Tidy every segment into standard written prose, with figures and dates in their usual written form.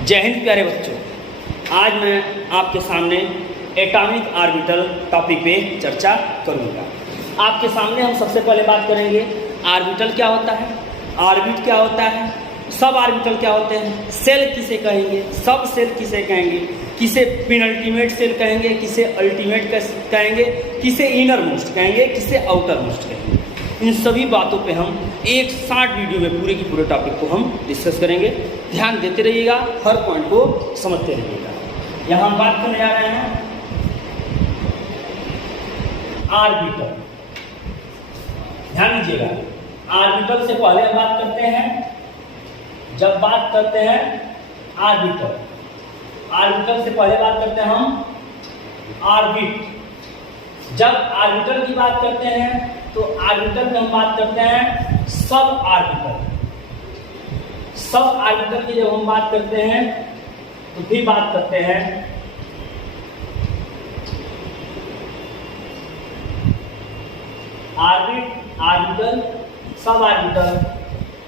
जय हिंद प्यारे बच्चों। आज मैं आपके सामने एटॉमिक ऑर्बिटल टॉपिक पे चर्चा करूंगा। आपके सामने हम सबसे पहले बात करेंगे ऑर्बिटल क्या होता है, ऑर्बिट क्या होता है, सब ऑर्बिटल क्या होते हैं, सेल किसे कहेंगे, सब सेल किसे कहेंगे, किसे पेनल्टीमेट सेल कहेंगे, किसे अल्टीमेट कहेंगे, किसे इनर मोस्ट कहेंगे, किसे आउटर मोस्ट कहेंगे। इन सभी बातों पे हम एक शॉर्ट वीडियो में पूरे की पूरे टॉपिक को हम डिस्कस करेंगे। ध्यान देते रहिएगा, हर पॉइंट को समझते रहिएगा। यहाँ हम बात करने आ रहे हैं ऑर्बिटल। ध्यान दीजिएगा, ऑर्बिटल से पहले हम बात करते हैं, जब बात करते हैं ऑर्बिटल, ऑर्बिटल से पहले बात करते हैं हम ऑर्बिट। जब ऑर्बिटल की बात करते हैं तो ऑर्बिटल में हम बात करते हैं सब ऑर्बिटल। सब ऑर्बिटल की जब हम बात करते हैं तो फिर बात करते हैं ऑर्बिट, ऑर्बिटल, सब ऑर्बिटल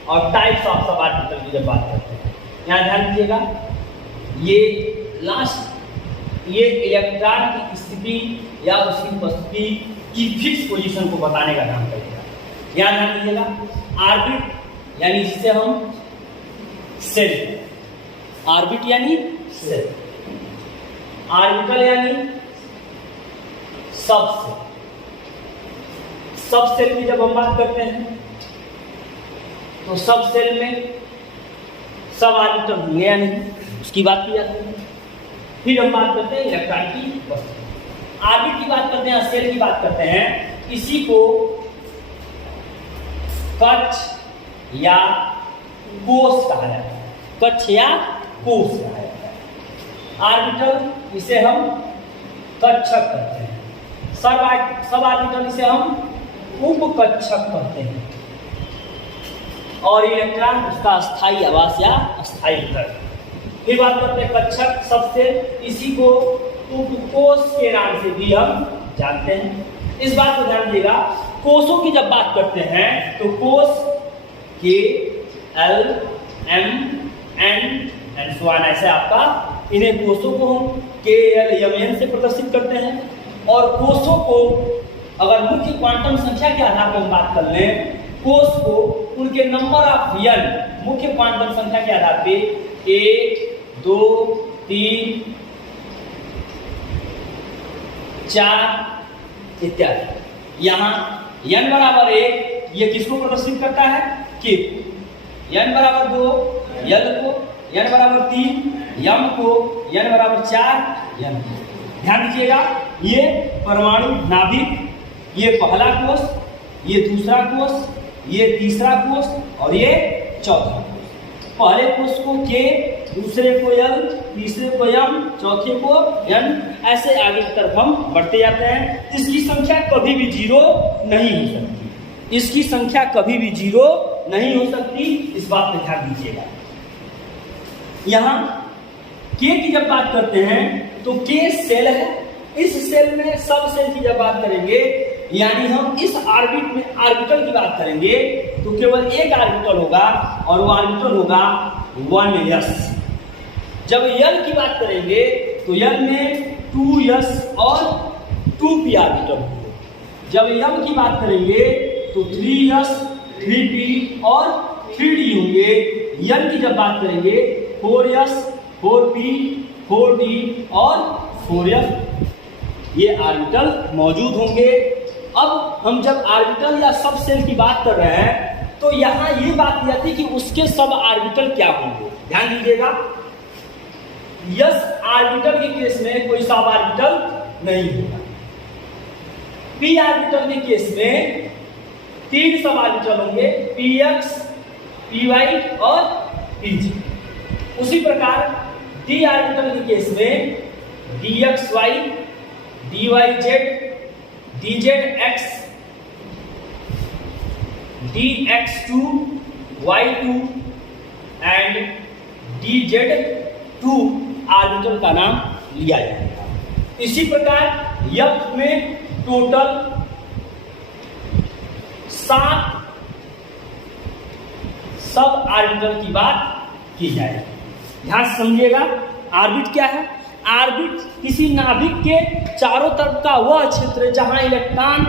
और टाइप्स ऑफ सब ऑर्बिटल की जब बात करते हैं। यहाँ ध्यान दीजिएगा, ये लास्ट ये इलेक्ट्रॉन की स्थिति या उसकी उपस्थिति की फिक्स पोजीशन को बताने का काम करेगा। यहाँ ध्यान दीजिएगा, ऑर्बिट यानी जिसे हम सेल, ऑर्बिट यानी सेल, ऑर्बिटल यानी सब सेल। सब सेल की जब हम बात करते हैं तो सब सेल में सब ऑर्बिटल होंगे या नहीं, उसकी बात की जाती है। फिर हम बात करते हैं इलेक्ट्रॉन की उपस्थिति। ऑर्बिट की बात करते हैं, सेल की बात करते हैं, इसी को कक्ष या कोष कहा जाता है, कक्ष या कोष कहा जाता है। ऑर्बिटल इसे हम कक्षक कहते हैं, सब ऑर्बिटल इसे हम उपकक्षक कहते हैं, और इलेक्ट्रॉन उसका स्थायी आवास या स्थायी घटक। फिर बात करते हैं कक्षक सबसे, इसी को उपकोष के नाम से भी हम जानते हैं। इस बात को ध्यान दीजिएगा, कोषों की जब बात करते हैं तो कोष K L M N and so on, ऐसे आपका इन्हें कोषों को हम के एल एम एन से प्रदर्शित करते हैं। और कोषों को अगर मुख्य क्वांटम संख्या के आधार पर हम बात कर लें, कोष को उनके नंबर ऑफ एन मुख्य क्वांटम संख्या के आधार पे 1, 2, 3, 4 इत्यादि। यहाँ n बराबर 1 ये किसको प्रदर्शित करता है, कि n बराबर 2 l को, n बराबर 3 m को, n बराबर 4 n को। ध्यान दीजिएगा, ये परमाणु नाभिक, ये पहला कोष, ये दूसरा कोष, ये तीसरा कोष और ये चौथा कोष। पहले कोष को के, दूसरे को एल, तीसरे को एम, चौथे को एन, ऐसे आगे की तरफ हम बढ़ते जाते हैं। इसकी संख्या कभी भी 0 नहीं हो सकती, इसकी संख्या कभी भी 0 नहीं हो सकती, इस बात पर ध्यान दीजिएगा। यहाँ के की जब बात करते हैं तो के सेल है, इस सेल में सब सेल की जब बात करेंगे, यानी हम इस ऑर्बिट में ऑर्बिटल की बात करेंगे तो केवल एक ऑर्बिटल होगा और वो ऑर्बिटल होगा 1s। जब यल की बात करेंगे तो यल में 2s और 2p ऑर्बिटल होंगे। जब यम की बात करेंगे तो 3s, 3p और 3d होंगे। यल की जब बात करेंगे 4s, 4p, 4d और 4f ये ऑर्बिटल मौजूद होंगे। अब हम जब ऑर्बिटल या सब सेल की बात कर रहे हैं तो यहाँ ये बात की जाती है कि उसके सब ऑर्बिटल क्या होंगे। ध्यान दीजिएगा, यस ऑर्बिटल के केस में कोई सब ऑर्बिटल नहीं होगा। पी ऑर्बिटल के केस में 3 सब ऑर्बिटल होंगे, px, py और pz। उसी प्रकार डी ऑर्बिटल के केस में dxy, dyz, dzx, dx2, y2 and dz2 orbital का नाम लिया जाएगा। इसी प्रकार यफ में टोटल 7 सब ऑर्बिटल की बात की जाएगी। ध्यान से समझिएगा। ऑर्बिट क्या है? ऑर्बिट किसी नाभिक के चारों तरफ का वह क्षेत्र जहां इलेक्ट्रॉन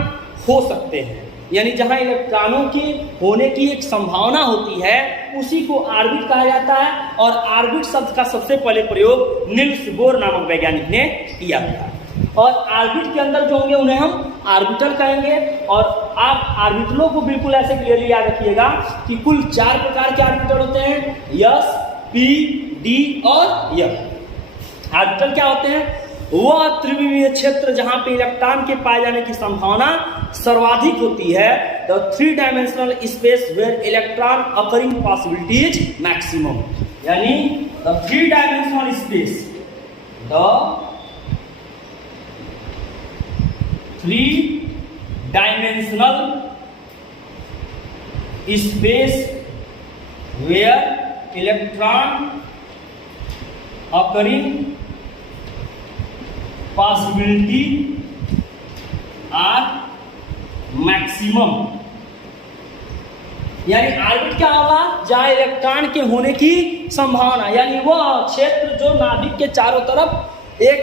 हो सकते हैं, यानी जहां इलेक्ट्रॉनों की होने की एक संभावना होती है, उसी को ऑर्बिट कहा जाता है। और ऑर्बिट शब्द का सबसे पहले प्रयोग नील्स बोर नामक वैज्ञानिक ने किया था। और ऑर्बिट के अंदर जो होंगे उन्हें हम ऑर्बिटल कहेंगे। और आप ऑर्बिटलों को बिल्कुल ऐसे क्लियरली याद रखिएगा कि कुल 4 प्रकार के ऑर्बिटल होते हैं, एस, पी, डी और एफ। ऑर्बिटल क्या होते हैं? वह त्रिविमीय क्षेत्र जहां पे इलेक्ट्रॉन के पाए जाने की संभावना सर्वाधिक होती है। The 3 dimensional space where electron occurring possibility is maximum, यानी the 3 dimensional space, the 3 dimensional space where electron occurring possibility are maximum, यानी ऑर्बिट क्या होगा? जहां इलेक्ट्रॉन के होने की संभावना, यानी वह क्षेत्र जो नाभिक के चारों तरफ एक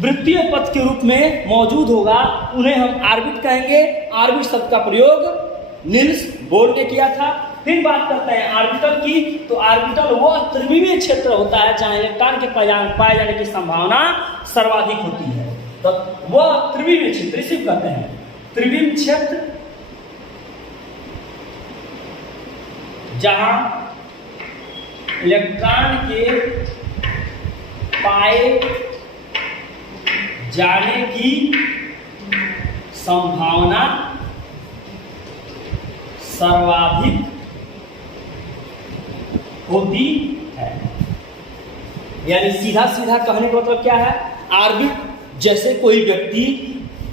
वृत्तीय पथ के रूप में मौजूद होगा, उन्हें हम ऑर्बिट कहेंगे। ऑर्बिट शब्द का प्रयोग नील्स बोर ने किया था। फिर बात करते हैं ऑर्बिटल की, तो ऑर्बिटल वह त्रिविमीय क्षेत्र होता है जहां इलेक्ट्रॉन के पाए जाने की संभावना सर्वाधिक होती है। तो वह त्रिविमीय क्षेत्र रिसीव करते हैं। त्रिविमीय क्षेत्र जहां इलेक्ट्रॉन के पाए जाने की संभावना सर्वाधिक होती है, यानी सीधा सीधा कहने का मतलब क्या है? ऑर्बिट जैसे कोई व्यक्ति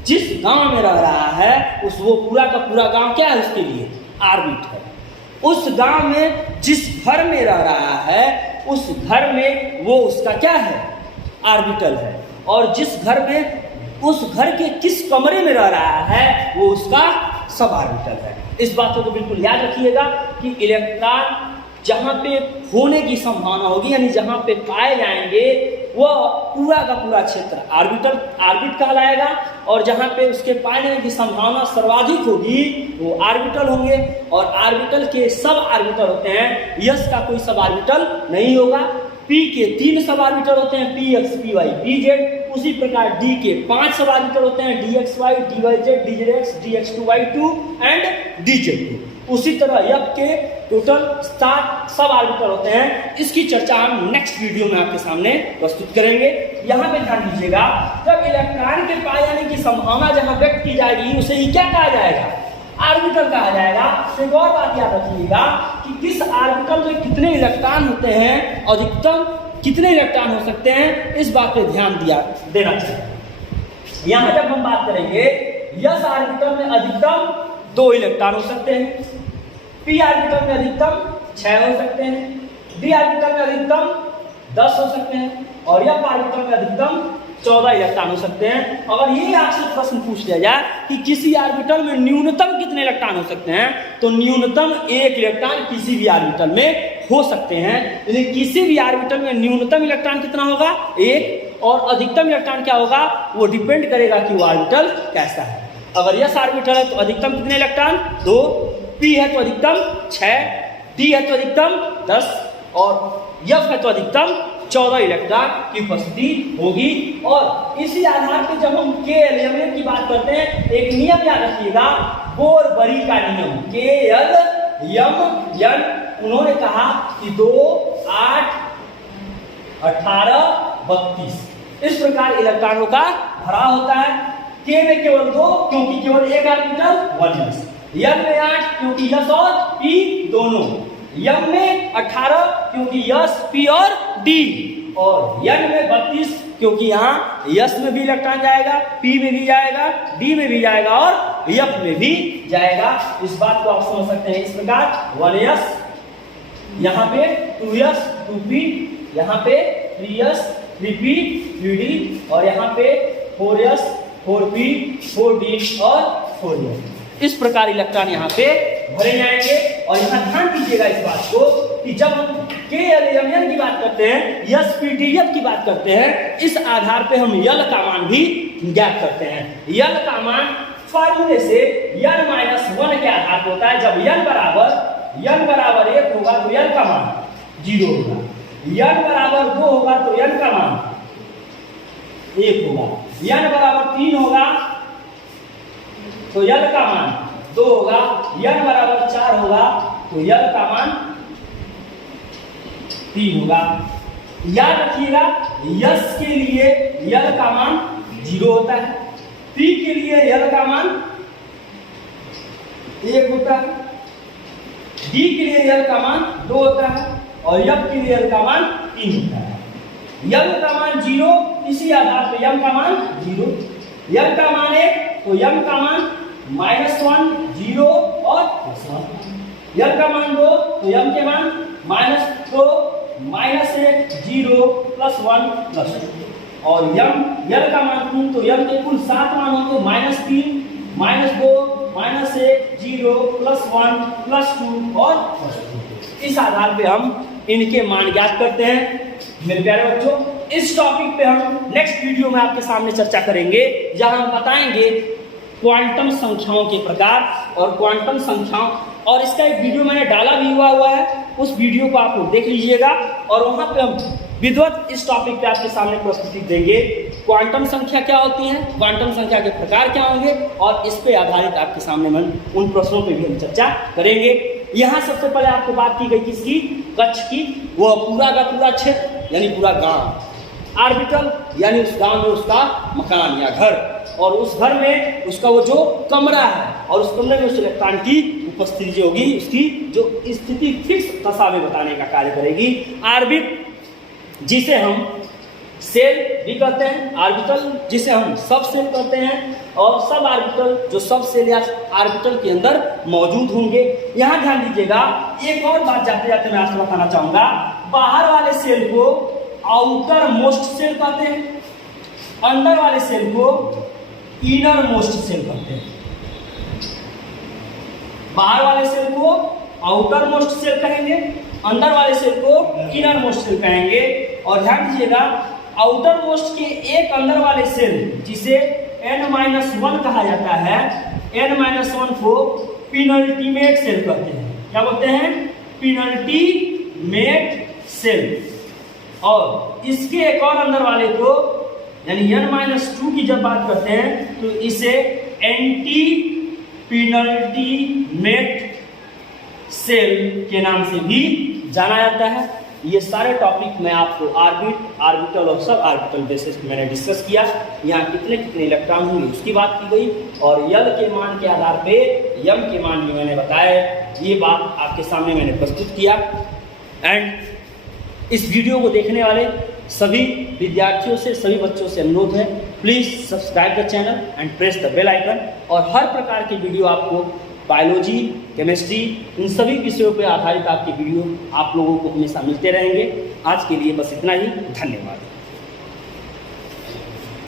जिस गांव में रह रहा है, उस वो पूरा का पूरा गांव क्या है उसके लिए? ऑर्बिट है। उस गांव में जिस घर में रह रहा है, उस घर में वो उसका क्या है? ऑर्बिटल है। और जिस घर में, उस घर के किस कमरे में रह रहा है, वो उसका सब ऑर्बिटल है। इस बात को बिल्कुल याद रखिएगा कि इलेक्ट्रॉन जहां पे होने की संभावना होगी, यानी जहां पे पाए जाएंगे, वह पूरा का पूरा क्षेत्र ऑर्बिट कहलाएगा। और जहां पे उसके पाए जाने की संभावना सर्वाधिक होगी, वो ऑर्बिटल होंगे। और ऑर्बिटल के सब ऑर्बिटल होते हैं, यस का कोई सब ऑर्बिटल नहीं होगा। पी के 3 सब ऑर्बिटल होते हैं, p x, p y, p z. उसी प्रकार डी के 5 सब ऑर्बिटल होते हैं, d x y, d y z, d z x, d x 2 y 2 and d z 2। उसी तरह एफ के टोटल 7 सब ऑर्बिटल होते हैं। इसकी चर्चा हम नेक्स्ट वीडियो में आपके सामने प्रस्तुत करेंगे। यहाँ पे ध्यान दीजिएगा, जब इलेक्ट्रॉन के पाए जाने की संभावना जहां व्यक्त की जाएगी, उसे ही क्या कहा जाएगा? ऑर्बिटल कहा जाएगा। एक और बात याद रखिएगा कि किस ऑर्बिटल में कितने इलेक्ट्रॉन होते हैं, अधिकतम कितने इलेक्ट्रॉन हो सकते हैं, इस बात पे ध्यान देना चाहिए। यहाँ जब हम बात करेंगे, यस ऑर्बिटल में अधिकतम 2 इलेक्ट्रॉन हो सकते हैं, पी ऑर्बिटल में अधिकतम 6 हो सकते हैं, डी ऑर्बिटल में अधिकतम 10 हो सकते हैं, और एफ ऑर्बिटल में अधिकतम 14 इलेक्ट्रॉन हो सकते हैं। अगर ये आपसे प्रश्न पूछ लिया जाए कि किसी ऑर्बिटल में न्यूनतम कितने इलेक्ट्रॉन हो सकते हैं, तो न्यूनतम 1 इलेक्ट्रॉन किसी भी ऑर्बिटल में हो सकते हैं। लेकिन किसी भी ऑर्बिटल में न्यूनतम इलेक्ट्रॉन कितना होगा? 1। और अधिकतम इलेक्ट्रॉन क्या होगा? वो डिपेंड करेगा कि वो ऑर्बिटल कैसा है। अगर यस ऑर्बिटल है तो अधिकतम कितने इलेक्ट्रॉन? 2। पी है तो अधिकतम 6, डी है तो अधिकतम 10 और एफ है तो अधिकतम 14 इलेक्ट्रॉन की उपस्थिति होगी। और इसी आधार पर जब हम के एल एम की बात करते हैं, एक नियम याद रखिएगा, बोर-बरी का नियम, के एल एम एन। उन्होंने कहा कि 2, 8, 18, 32 इस प्रकार इलेक्ट्रॉनों का भराव होता है। के में केवल 2 क्योंकि केवल एक ऑर्बिटल 1s, एन में 8 क्योंकि यस और पी दोनों, एम में 18 क्योंकि यस, पी और डी, और एन में 32 क्योंकि यहाँ यस में भी इलेक्ट्रॉन जाएगा, पी में भी जाएगा, डी में भी जाएगा और एफ में भी जाएगा। इस बात को आप समझ सकते हैं। इस प्रकार 1s, यहाँ पे 2s, 2p, यहाँ पे 3s, 3p, 3d, और यहाँ पे 4s, 4p, 4d और 4s। इस प्रकार इलेक्ट्रॉन यहाँ पे भरे जाएंगे। और यहाँ ध्यान दीजिएगा इस बात को कि जब हम KLMN की बात करते हैं, SPDF की बात करते हैं, इस आधार पे हम यल का मान भी ज्ञात करते हैं। यल का मान फॉर्मूले से n-1 के आधार पर होता है। जब n बराबर 1 होगा तो n का मान 0 होगा, n बराबर 2 होगा तो n का मान 1 होगा, n बराबर 3 होगा तो n का मान 2 होगा, n बराबर 4 होगा तो n का मान 3 होगा। याद रखिएगा यस के लिए यल का मान 0 होता है, पी के लिए यल का मान 1 होता है, डी के लिए यल का मान 2 होता है और एफ के लिए यल का मान 3 होता है। यल का मान 0, इसी आधार पर यम का मान 0, यल का मान 1 तो यम का मान -1, 0 और +1, यल का मान 2 तो यम के मान -2, -1, 0, +1, +2 और यल का मान 3 तो यम के कुल 7 मान होंगे, -3, -2, -1, 0, +1, +2 और +2। इस आधार पे हम इनके मान ज्ञात करते हैं। मेरे प्यारे बच्चों, इस टॉपिक पे हम नेक्स्ट वीडियो में आपके सामने चर्चा करेंगे, जहां हम बताएंगे क्वांटम संख्याओं के प्रकार और क्वांटम संख्याओं, और इसका एक वीडियो मैंने डाला भी हुआ है, उस वीडियो को आप लोग देख लीजिएगा और वहां पे हम विधिवत इस टॉपिक पे आपके सामने प्रस्तुति देंगे। क्वांटम संख्या क्या होती है, क्वांटम संख्या के प्रकार क्या होंगे और इस पे आधारित आपके सामने हम उन प्रश्नों पे भी हम चर्चा करेंगे। यहाँ सबसे पहले आपको बात की गई किसकी, कक्ष की, वह पूरा का पूरा क्षेत्र यानी पूरा गांव, ऑर्बिटल यानी उस गांव में उसका मकान या घर, और उस घर में उसका वो जो कमरा है और उस कमरे में उस इलेक्ट्रॉन की उपस्थिति जो होगी उसकी जो स्थिति फिक्स दशा में बताने का कार्य करेगी। ऑर्बिट जिसे हम सेल भी कहते हैं, ऑर्बिटल जिसे हम सब सेल कहते हैं, और सब ऑर्बिटल जो सब सेल या ऑर्बिटल के अंदर मौजूद होंगे। यहाँ ध्यान दीजिएगा, एक और बात जाते जाते मैं आपको बताना चाहूंगा, बाहर वाले सेल को आउटर मोस्ट सेल कहते हैं, अंदर वाले सेल को इनर मोस्ट सेल कहते हैं। बाहर वाले सेल को आउटर मोस्ट सेल कहेंगे, अंदर वाले सेल को इनर मोस्ट सेल कहेंगे। और ध्यान दीजिएगा, आउटर मोस्ट के एक अंदर वाले सेल जिसे n-1 कहा जाता है, n-1 को पेनल्टीमेट सेल कहते हैं। क्या बोलते हैं, पेनल्टीमेट सेल। और इसके एक और अंदर वाले को यानी n-2 की जब बात करते हैं तो इसे एंटी पेनल्टीमेट सेल के नाम से भी जाना जाता है। ये सारे टॉपिक मैं आपको ऑर्बिटल और सब ऑर्बिटल बेसिस पे मैंने डिस्कस किया। यहाँ कितने इलेक्ट्रॉन होंगे उसकी बात की गई, और यल के मान के आधार पे यम के मान भी मैंने बताया। ये बात आपके सामने मैंने प्रस्तुत किया। एंड इस वीडियो को देखने वाले सभी विद्यार्थियों से, सभी बच्चों से अनुरोध है, please subscribe the channel and press the bell icon. और हर प्रकार की वीडियो आपको बायोलॉजी, केमिस्ट्री, इन सभी विषयों पर आधारित आपके वीडियो आप लोगों को हमेशा मिलते रहेंगे। आज के लिए बस इतना ही, धन्यवाद।